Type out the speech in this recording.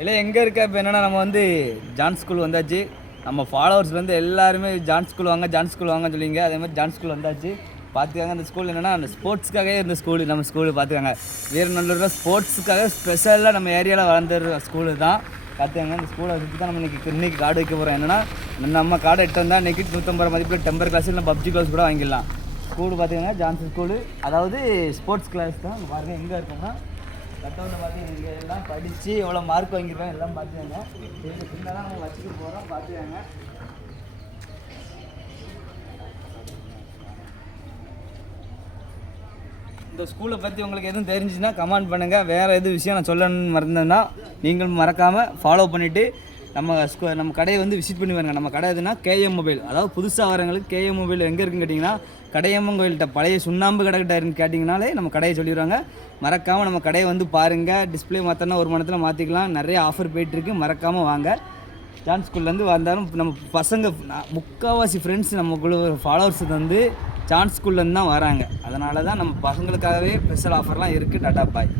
இல்லை எங்கே இருக்க இப்போ என்னென்னா நம்ம வந்து ஜான் ஸ்கூல் வந்தாச்சு. நம்ம ஃபாலோவர்ஸ் வந்து எல்லாருமே ஜான் ஸ்கூல் வாங்க ஜான் ஸ்கூல் வாங்கன்னு சொல்லிங்க. அதே மாதிரி ஜான் ஸ்கூல் வந்தாச்சு. பார்த்துக்காங்க அந்த ஸ்கூல் என்னென்னா அந்த ஸ்போர்ட்ஸுக்காகவே இருந்த ஸ்கூலு நம்ம ஸ்கூலு பார்த்துக்காங்க. வீரநல்லூரில் ஸ்போர்ட்ஸுக்காக ஸ்பெஷலாக நம்ம ஏரியாவில் வளர்ந்துற ஸ்கூலு தான். பார்த்துக்காங்க இந்த ஸ்கூலை சுற்றி தான் நம்ம இன்றைக்கி கார்டு வைக்க போகிறோம். என்னென்னா நம்ம கார்டு எடுத்து வந்தால் இன்றைக்கி 150 மதிப்பில் டெம்பர் கிளாஸ் இல்லை பப்ஜி கிளாஸ் கூட வாங்கிடலாம். ஸ்கூலு பார்த்துக்கோங்க ஜான்சன் ஸ்கூலு, அதாவது ஸ்போர்ட்ஸ் கிளாஸ் தான். பாருங்கள் எங்கே இருக்கோம்னா கட்டவுண்டை பார்த்து இங்கே எல்லாம் படித்து எவ்வளோ மார்க் வாங்கியிருக்காங்க எல்லாம் பார்த்துக்கோங்க. சின்னதாக நம்ம வச்சுட்டு போகிறோம் பார்த்துக்கோங்க. இந்த ஸ்கூலை பற்றி உங்களுக்கு எதுவும் தெரிஞ்சுன்னா கமெண்ட் பண்ணுங்கள். வேறு எதுவும் விஷயம் நான் சொல்லணும்னு மறந்தேன்னா நீங்களும் மறக்காமல் ஃபாலோ பண்ணிவிட்டு நம்ம கடையை வந்து விசிட் பண்ணி பாருங்க. நம்ம கடை எதுனா கேஎம் மொபைல், அதாவது புதுசாக வரவங்களுக்கு கேஎம் மொபைல் எங்கே இருக்குன்னு கேட்டிங்கன்னா கடையம்மன் கோயில்கிட்ட பழைய சுண்ணாம்பு கடைக்கிட்ட இருக்குன்னு கேட்டிங்கனாலே நம்ம கடையை சொல்லிடுவாங்க. மறக்காமல் நம்ம கடையை வந்து பாருங்கள். டிஸ்பிளே மாற்றினா 1 மணி நேரத்தில் மாற்றிக்கலாம். நிறைய ஆஃபர் போயிட்டுருக்கு, மறக்காமல் வாங்க. ஜான் ஸ்கூல்லேருந்து வந்தாலும் நம்ம பசங்க முக்கால்வாசி ஃப்ரெண்ட்ஸ் நமக்குள்ள ஃபாலோவர்ஸ் வந்து ஜான் ஸ்கூல்லேருந்து தான் வராங்க. அதனால தான் நம்ம பசங்களுக்காகவே ஸ்பெஷல் ஆஃபர்லாம் இருக்குது. டாடா பாய்.